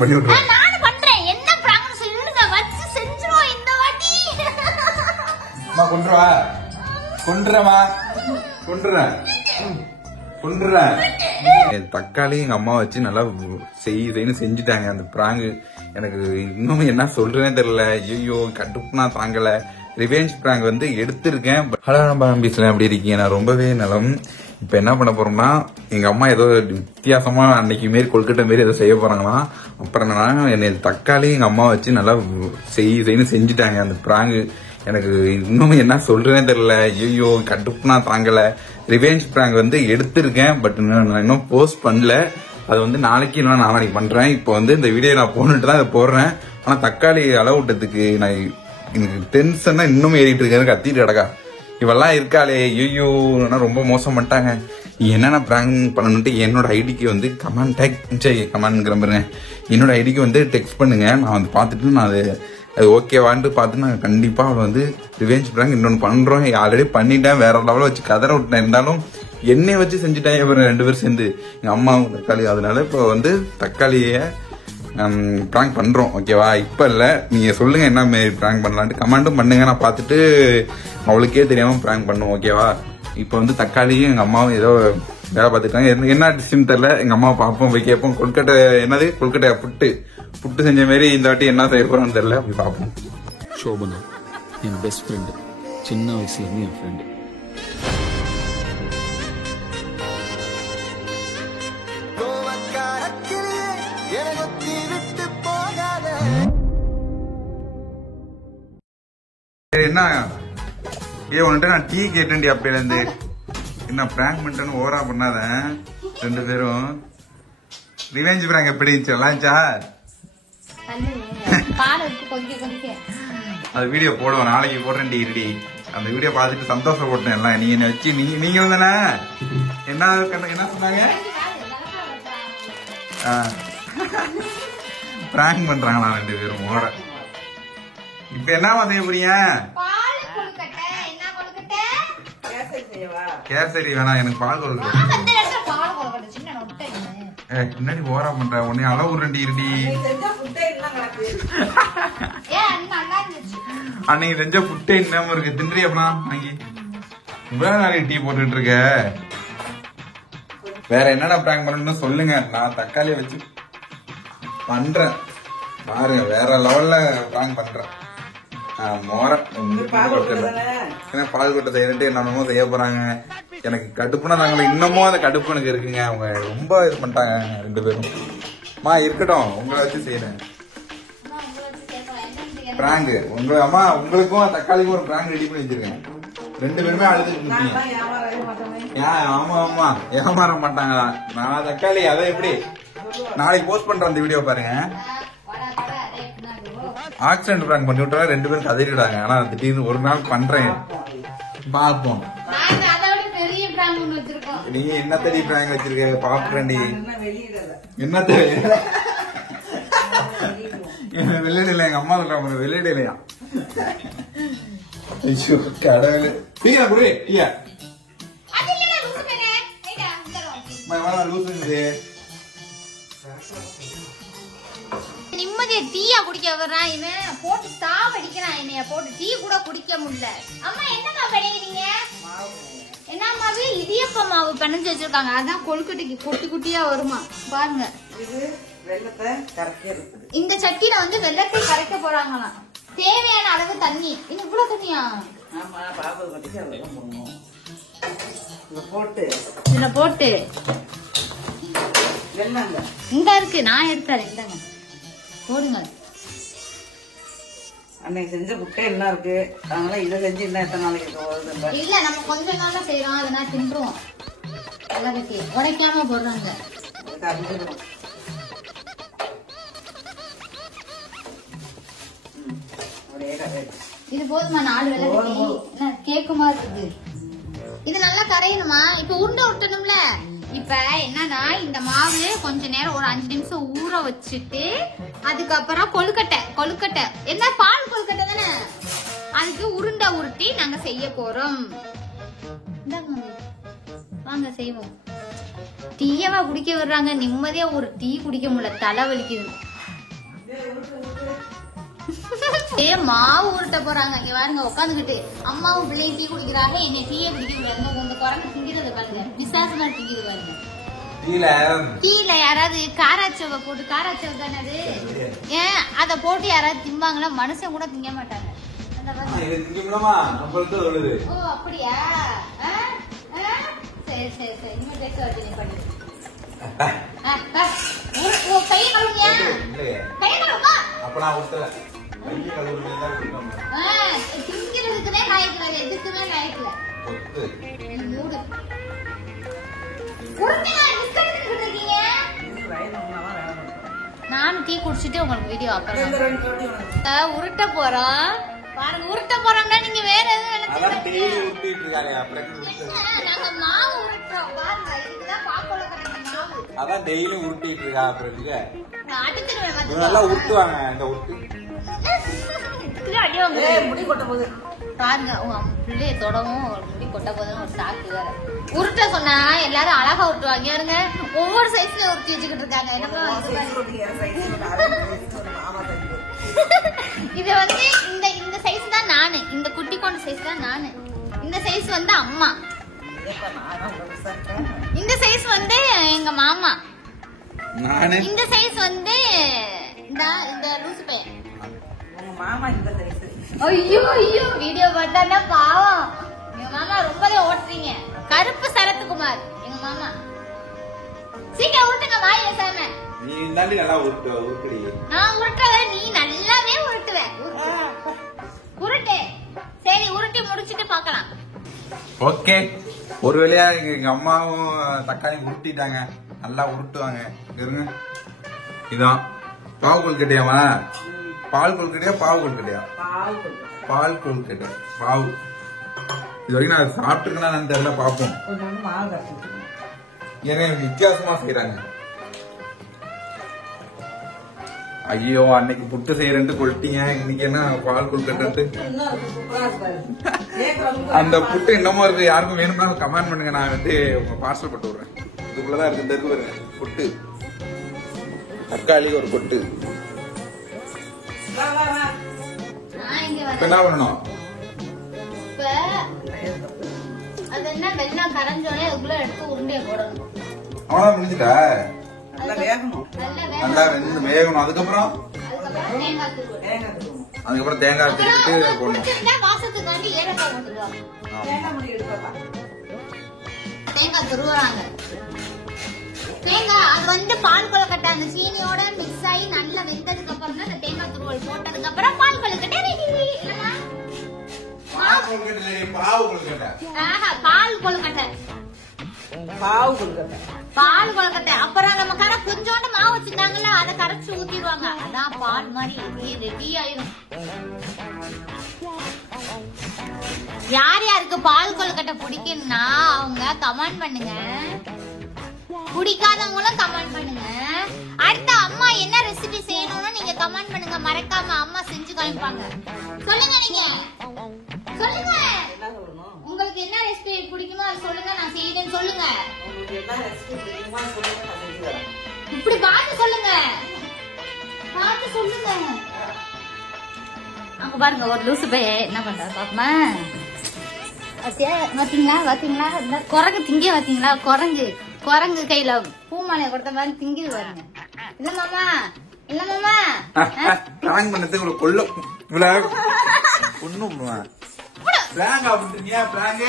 பண்ணி விட்டுறேன். நானும் பண்றேன். என்ன பிராங்க் சொல்லுங்க, வச்சு செஞ்சுறோம் இந்த வாட்டி. அம்மா கொன்றுவா, கொன்றுறமா, கொன்றுறேன், கொன்றுறேன். தக்காளி எங்க அம்மா வச்சு நல்லா செய்யுன்னு செஞ்சுட்டாங்க அந்த பிராங்கு. எனக்கு இன்னும் என்ன சொல்றேன்னு தெரியல. ஐயோ கட்டுப்புனா தாங்கல. ரிவெஞ்ச் பிராங்க் வந்து எடுத்திருக்கேன். ஹலோ நம்பிஸ்ல எப்படி இருக்கீங்க? நான் ரொம்பவே நலம். இப்ப என்ன பண்ண போறோம்னா, எங்க அம்மா ஏதோ வித்தியாசமா அன்னைக்கு மாரி கொல்கட்டை மாரி ஏதோ செய்ய போறாங்களாம். அப்புறம் என்னை தக்காளி எங்க அம்மா வச்சு நல்லா செய்யுன்னு செஞ்சுட்டாங்க அந்த பிராங்கு. எனக்கு இன்னும் என்ன சொல்றேன்னு தெரியல. ஐயோ கட்டுப்புனா தாங்கல. ரிவெஞ்ச் பிராங்க் வந்து எடுத்திருக்கேன். பட் நான் இன்னும் போஸ்ட் பண்ணல. அது வந்து நாளைக்கு இல்லைன்னா நாளைக்கு பண்றேன். இப்போ வந்து இந்த வீடியோ நான் போட்டுட்டு தான் அதை போடுறேன். ஆனா தக்காளி அளவு விட்டதுக்கு நான் எனக்கு டென்ஷன் தான் இன்னும் ஏறிட்டு இருக்கேன். கத்திட்டு கிடக்கா இவெல்லாம் இருக்காளே. ஐயோ ரொம்ப மோசம் பண்ணிட்டாங்க. என்னென்ன பிராங்க் பண்ணணும்ட்டு என்னோட ஐடிக்கு வந்து கமெண்ட்ங்கிற பாருங்க, என்னோட ஐடிக்கு வந்து டெக்ஸ்ட் பண்ணுங்க. நான் வந்து பார்த்துட்டு நான் அது ஓகேவான்ட்டு பார்த்து நான் கண்டிப்பா அவளை வந்து ரிவெஞ்ச் பிராங்க் இன்னொன்று பண்றோம். ஆல்ரெடி பண்ணிட்டேன், வேற லெவலில் வச்சு கதற விட்டேன். இருந்தாலும் என்னைய வச்சு செஞ்சுட்டேன் இவரு 2 பேரும் சேர்ந்து, எங்க அம்மாவும் தக்காளி. அதனால இப்போ வந்து தக்காளியை பிராங்க் பண்றோம். ஓகேவா? இப்ப இல்ல, நீங்க சொல்லுங்க என்ன மாதிரி பிராங்க் பண்ணலான்ட்டு கமெண்டும் பண்ணுங்க. நான் பார்த்துட்டு அவளுக்கே தெரியாம பிராங்க் பண்ணுவோம். ஓகேவா? இப்ப வந்து தக்காளியும் எங்க அம்மாவும் ஏதோ வேலை பார்த்துட்டாங்க. என்ன டிஷ்னு தெரியல. எங்க அம்மா பார்ப்போம், போய் கேட்போம். கொல்கட்டை என்னது, கொல்கட்டை புட்டு செஞ்ச மாதிரி இந்த வாட்டி என்ன செய்ய போறோம்னு தெரியல. அப்படி பார்ப்போம். சோபனா என் பெஸ்ட் ஃப்ரெண்டு, சின்ன வயசுல இருந்து என் ஃப்ரெண்டு. என்ன உன்கிட்ட நான் டீ கேட்டேன்டி அப்பையில இருந்து. என்ன பிராங்க் பண்ணிட்டேன்னு ஓவரா பண்ணாத. 2 பேரும் ரிவெஞ்ச் பிராங்க் எப்படி இருந்துச்சு? நல்லா இருந்துச்சா? அது வீடியோ போடுவோம், நாளைக்கு போடுறேன். இருடி அந்த வீடியோ பார்த்துட்டு சந்தோஷப்பட்டேன். எல்லாம் நீ என்ன வச்சு நீங்க தானே என்ன சொன்னாங்க? பிராங்க் பண்றாங்களா 2 பேரும் ஓர. இப்ப என்னவா செய்ய போறீங்க? கேசரி வேணா, எனக்கு பால் கொல்கட்டை. என்னடி ஓரா பண்ற? உன்னை அளவு 2 இருடி. அன்னைக்கு செஞ்ச புட்டே இன்னமும் இருக்கு. தின்றி அப்பனா வாங்கி இவ்வளவு நாளைக்கு டீ போட்டுட்டு இருக்க. வேற என்னடா பிராங்க் பண்ணணும்னு சொல்லுங்க. நான் தக்காளியை வச்சு பண்றேன் பாருங்க. வேற லெவல்ல பிராங்க் பண்றேன். பால் கொட்டை செய்யறது என்னமோ செய்ய போறாங்க. எனக்கு கடுப்புனா நாங்கள இன்னமும் அந்த கடுப்பு எனக்கு இருக்குங்க. அவங்க ரொம்ப இது பண்ணிட்டாங்க 2 பேரும். இருக்கட்டும், உங்களை வச்சு செய்யறேன் பிராங்க். அம்மா உங்களுக்கும் தக்காளிக்கும் ஒரு பிராங்க் ரெடி பண்ணி வச்சிருக்கேன். 2 பேருமே அழுதுட்டு. ஆமா ஏமாற மாட்டாங்களா? நான் தக்காளி அதை எப்படி நாளைக்கு போஸ்ட் பண்றேன். அந்த வீடியோ பாருங்க. ஆக்சிடென்ட் பிராங்க் பண்ணி விட்டா 2 பேரும் கதறிடாங்க. ஆனா திடீர்னு ஒரு நாள் பண்றேன், பாப்போம். நீ என்ன தேடி பிராங்க் வச்சிருக்க பாக்குறேன்டி. என்ன தெரியல வெளியிடல. எங்க அம்மா சொல்றாங்க வெளியிடலையா. கடவுள் லூசுங்குது. நிம்மதியா டீயா குடிக்க வர்றான் இவன். போட்டு சாவடிக்கிறான் என்னைய. போட்டு டீ கூட குடிக்க முடியல. அம்மா என்னமா பண்ணிக்கிறீங்க? என்ன மாவு? இடியப்ப மாவு பிணைஞ்சு வச்சிருக்காங்க. அதான் கொழுக்கட்டைக்கு குட்டி குட்டியா வருமா பாருங்க. இந்த சட்டியில வந்து வெள்ளத்தை கரைக்க போறாங்களாம். தேவையான அளவு தண்ணி. இன்னும் இவ்வளவு தண்ணியா? இதுல போட்டு இந்த இருக்கு, நான் எடுத்தாரு. இந்தாங்க போடுங்க. அன்னைக்கு செஞ்ச முட்டை என்ன இருக்கு, அதனால இதை செஞ்சு இன்னும் எத்தனை நாளைக்கு போகுது? இல்ல நம்ம கொஞ்ச நாளா செய்யறோம், அதனால தின்றுவோம். எல்லாம் கட்டி உடைக்காம போடுறாங்க. இது போதுமா? 4 வெள்ளை கட்டி கேக்குமா இருக்குது. இது நல்லா கரையணுமா? இப்ப உருண்டை விட்டணும்ல. இப்ப என்னன்னா இந்த மாவு கொஞ்ச நேரம் ஒரு 5 நிமிஷம் ஊற வச்சுட்டு அதுக்கப்புறம் கொழுக்கட்டை என்ன பால் கொழுக்கட்டை தானே, அதுக்கு உருண்டை உருட்டி நாங்க செய்ய போறோம். வாங்க செய்வோம். டீயவா குடிக்க வர்றாங்க. நிம்மதியா ஒரு டீ குடிக்க முடியல, தலை வலிக்குது. மாவு உருட்ட போறாங்க. இங்க பாருங்க உட்காந்துக்கிட்டு அம்மாவும் பிள்ளையும் டீ குடிக்கிறாங்க. என்ன டீயே குடிக்கிறது பாருங்க. உங்க குரங்கு திங்கிறது பாருங்க. விசாசமா திங்கிறது பாருங்க. டீல யாராவது காராச்சவை போட்டு, காராச்சவை தானே ஏன் அத போட்டு யாராவது திம்பாங்கன்னா மனுஷன் கூட திங்க மாட்டாங்க. ஓ அப்படியா? சரி சரி சரி. இனிமே பேச வச்சு பண்ணி கை கழுவியா? கை கழுவா? திங்கிறதுக்குனே லாயக்கல, எதுக்குமே லாயக்கல. நானும் டீ குடிச்சிட்டு உங்களுக்கு வீடியோ அப்புறம் உருட்ட போறோம் பாருங்க. உருட்ட போறோம்னா நீங்க வேற எதுவும் நாங்க மாவு உருட்டுறோம் பாருங்க. இதுதான் பாக்கோல மாவு. அதான் டெய்லி உருட்டிட்டு இருக்கா. அப்புறம் அடிச்சிருவேன். நல்லா உருட்டுவாங்க. இந்த உருட்டு முடி கொட்ட போகுது பாருங்க. உங்க பிள்ளைய தொடவும் முடி கொட்ட போதுன்னு ஒரு சாக்கு வேற. உருட்ட சொன்னா எல்லாரும் அழகா உருட்டுவாங்க. யாருங்க ஒவ்வொரு சைஸ்ல உருட்டி வச்சுக்கிட்டு இருக்காங்க. இது வந்து இந்த சைஸ் தான் நானு. இந்த குட்டி கொண்ட சைஸ் தான் நானு. இந்த சைஸ் வந்து அம்மா. இந்த சைஸ் வந்து எங்க மாமா. இந்த சைஸ் வந்து இந்த லூசு பையன். மாமா இந்த சைஸ். ஐயோ ஐயோ வீடியோ பார்த்தா பாவம். எங்க மாமா ரொம்பவே ஓட்டுறீங்க. கருப்பு சரத்குமார் எங்க மாமா. சீக்கிரம் உருட்டுங்க வாய் பேசாம. நீ தாண்டி நல்லா உருட்டுடி. நான் உருட்டுறத நீ நல்லாவே உருட்டுவ. உருட்டு. சரி உருட்டி முடிச்சிட்டு பார்க்கலாம். ஓகே. ஒரு வேளையா எங்க அம்மாவும் தக்காளி உருட்டிட்டாங்க. நல்லா உருட்டுவாங்க. இருங்க. இதான் பாவு கொல்கட்டையாமா? பால் கொல்கட்டையா பாவு கொல்கட்டையா? பால் கொல்கட்டை. பாவு இது வரைக்கும் நான் சாப்பிட்டுருக்கேன்னா தெரியல. பாப்போம். ஏன்னா வித்தியாசமா செய்யறாங்க. ஐயோ அன்னைக்கு புட்டு செய்யறேன்ட்டு கொல்ட்டீங்க. இன்னைக்கு என்ன பால் கொல்கட்டு. அந்த புட்டு என்னமோ இருக்கு. யாருக்கும் வேணும்னா கமெண்ட் பண்ணுங்க. நான் வந்து உங்க பார்சல் போட்டு விடுறேன். இதுக்குள்ளதான் இருக்கு. இந்த இருக்கு பாருங்க புட்டு. தக்காளி ஒரு கொட்டு. என்ன பண்ணணும்? அது என்ன வெள்ளம் கரைஞ்சோடனே அதுக்குள்ள எடுத்து உருண்டையை போடணும். அவ்வளவு முடிஞ்சுட்டா? நல்லா வேகணும். நல்லா வெந்து வேகணும். அதுக்கப்புறம் தேங்காய் திருப்பிட்டு போடணும். வாசத்துக்காண்டி ஏலக்காய் போட்டுருவாங்க. தேங்காய் துருவுறாங்க. தேங்காய் அது வந்து பால் கொழுக்கட்டை அந்த சீனியோட மிக்ஸ் ஆகி நல்லா வெந்ததுக்கு அப்புறம் தான் அந்த தேங்காய் துருவல் போட்டதுக்கு அப்புறம் பால் கொழுக்கட்டை ரெடி. பால் கொழுக்கட்டை. பால் கொழுக்கட்டை. பால் கொழுக்கட்டை. அப்புறம் நமக்கான கொஞ்சோண்டு மாவு வச்சுட்டாங்கல்ல அதை கரைச்சு ஊத்திடுவாங்க. அதான் பால் மாதிரி ரெடி ஆயிரும். யார் யாருக்கு பால் கொழுக்கட்டை பிடிக்கும்னா அவங்க கமெண்ட் பண்ணுங்க. பிடிக்காதவங்களும் கமெண்ட் பண்ணுங்க. அடுத்த அம்மா என்ன ரெசிபி செய்யணும்னு நீங்க கமெண்ட் பண்ணுங்க. மறக்காம அம்மா செஞ்சு காமிப்பாங்க. சொல்லுங்க. நீங்க சொல்லுங்க. உங்களுக்கு என்ன ரெசிபி பிடிக்குமோ அதை சொல்லுங்க. நான் செய்யறேன்னு சொல்லுங்க. இப்படி பார்த்து சொல்லுங்க. பார்த்து சொல்லுங்க. அங்க பாருங்க ஒரு லூசு பைய என்ன பண்றாரு பாப்பமா. பாத்தீங்களா பாத்தீங்களா? குரங்கு திங்க பாத்தீங்களா? குரங்கு கையில பூமாலைய கொடுத்த மாதிரி திங்கிது பாருங்க. இல்ல மாமா இல்ல மாமா பிராங்க் பண்ணது உங்களுக்கு கொல்ல ஒண்ணும் பிராங்க் அப்படியா? பிராங்க்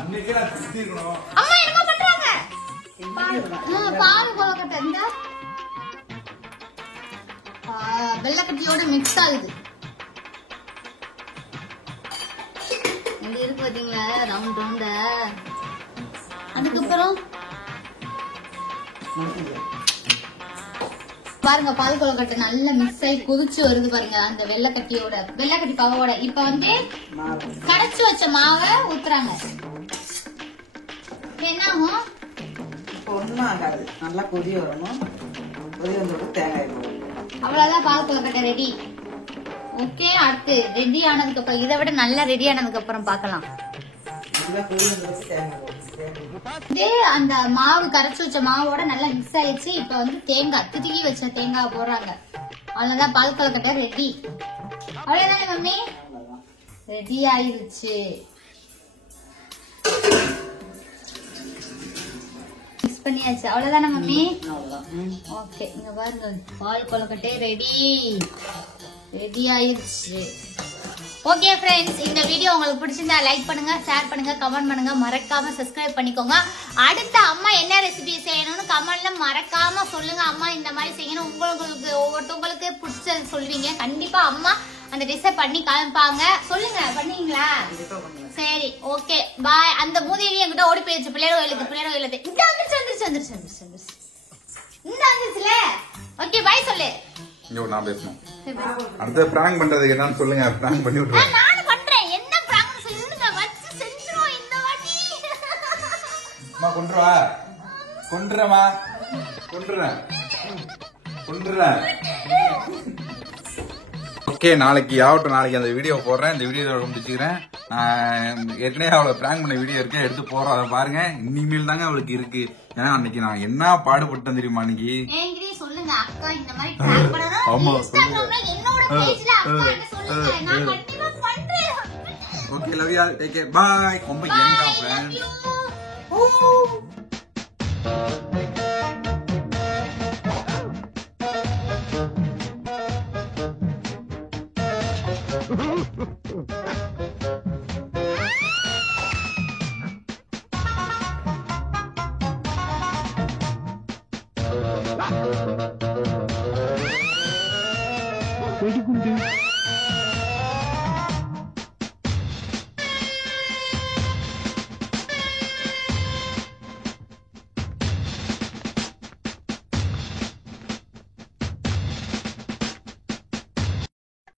அன்னைக்கே நான் திட்டிருக்கணும். அம்மா என்ன பண்றாங்க? பால் கொழுக்கட்டை இந்த வெள்ளக்கட்டியோட மிக்ஸ் ஆகுது. இங்க இருக்கு பாத்தீங்களா ரவுண்ட் ரவுண்டா. அதுக்கப்புறம் பாருங்க பால் கொழுக்கட்டை நல்லா மிக்ஸ் ஆகி கொதிச்சு வருது பாருங்க. அந்த வெள்ளக்கட்டி பாவோட இப்ப வந்து கரைச்சு வச்ச மாவை ஊத்துறாங்க. என்ன ஆகும்? ஒண்ணும் ஆகாது. நல்லா கொதி வரணும். கொதி வந்து தேங்காய் அவ்வளவுதான் பால் கொழுக்கட்டை ரெடி. ஓகே அடுத்து ரெடி ஆனதுக்கு அப்புறம் இதை விட நல்லா ரெடி ஆனதுக்கு அப்புறம் பாக்கலாம். அந்த மாவு கரைச்சு வச்ச மாவோட நல்லா மிக்ஸ் ஆயிடுச்சு. இப்ப வந்து தேங்காய் திருகி வச்ச தேங்காய் போடுறாங்க. அவ்வளவுதான், பால் கொழுக்கட்டை ரெடி. அவ்வளவுதானே மம்மி? ரெடி ஆயிருச்சு. மிக்ஸ் பண்ணியாச்சு. அவ்வளவுதானே மம்மி? ஓகே, இங்க பாருங்க, பால் கொழுக்கட்டை ரெடி ஆயிருச்சு. ஓகே ஃப்ரெண்ட்ஸ், இந்த வீடியோ உங்களுக்கு பிடிச்சிருந்தா லைக் பண்ணுங்க, ஷேர் பண்ணுங்க, கமெண்ட் பண்ணுங்க, மறக்காம சப்ஸ்கிரைப் பண்ணிக்கோங்க. அடுத்த அம்மா என்ன ரெசிபி செய்யணும்னு கமெண்ட்ல மறக்காம சொல்லுங்க. அம்மா இந்த மாதிரி செய்யணும், உங்களுக்கு ஒவ்வொருத்தவங்களுக்கு பிடிச்சது சொல்லுவீங்க. கண்டிப்பா அம்மா அந்த டிஷ்ஷை பண்ணி காமிப்பாங்க. சொல்லுங்க, பண்ணுவீங்களா? சரி, ஓகே, பாய். அந்த மூதேவி என்கிட்ட ஓடி போயிடுச்சு. பிள்ளையோ எழுது இந்த வந்துருச்சுல. ஓகே, பாய் சொல்லு. நான் பேசணும். அடுத்த பிராங்க் பண்றது என்னன்னு சொல்லுங்க. பிராங்க் பண்ணி விட்டுறேன். நானும் பண்றேன். என்ன பிராங்க் சொல்லுங்க, வச்சு செஞ்சுறோம் இந்த வாட்டி. அம்மா கொன்றுறேன். ஓகே, நாளைக்கு அந்த வீடியோ போடுறேன். இந்த வீடியோ முடிச்சுக்கிறேன். ஏற்கனவே அவளை பிராங்க் பண்ண வீடியோ இருக்கு, எடுத்து போறோம். அதை பாருங்க. இனிமேல் தாங்க அவளுக்கு இருக்கு. ஏன்னா அன்னைக்கு நான் என்ன பாடுபட்டேன் தெரியுமா? அன்னைக்கு சொல்லுங்க, அக்கா இந்த மாதிரி பிராங்க் பண்ணனும். இன்ஸ்டாகிராம்ல என்னோட பேஜ்ல அக்கா என்ன சொல்லுங்க, நான் கண்டிப்பா பண்றேன். Okay, love you all. Take care. Bye. ரொம்ப யங்கா ஃப்ரெண்ட்ஸ். Ha ha ha!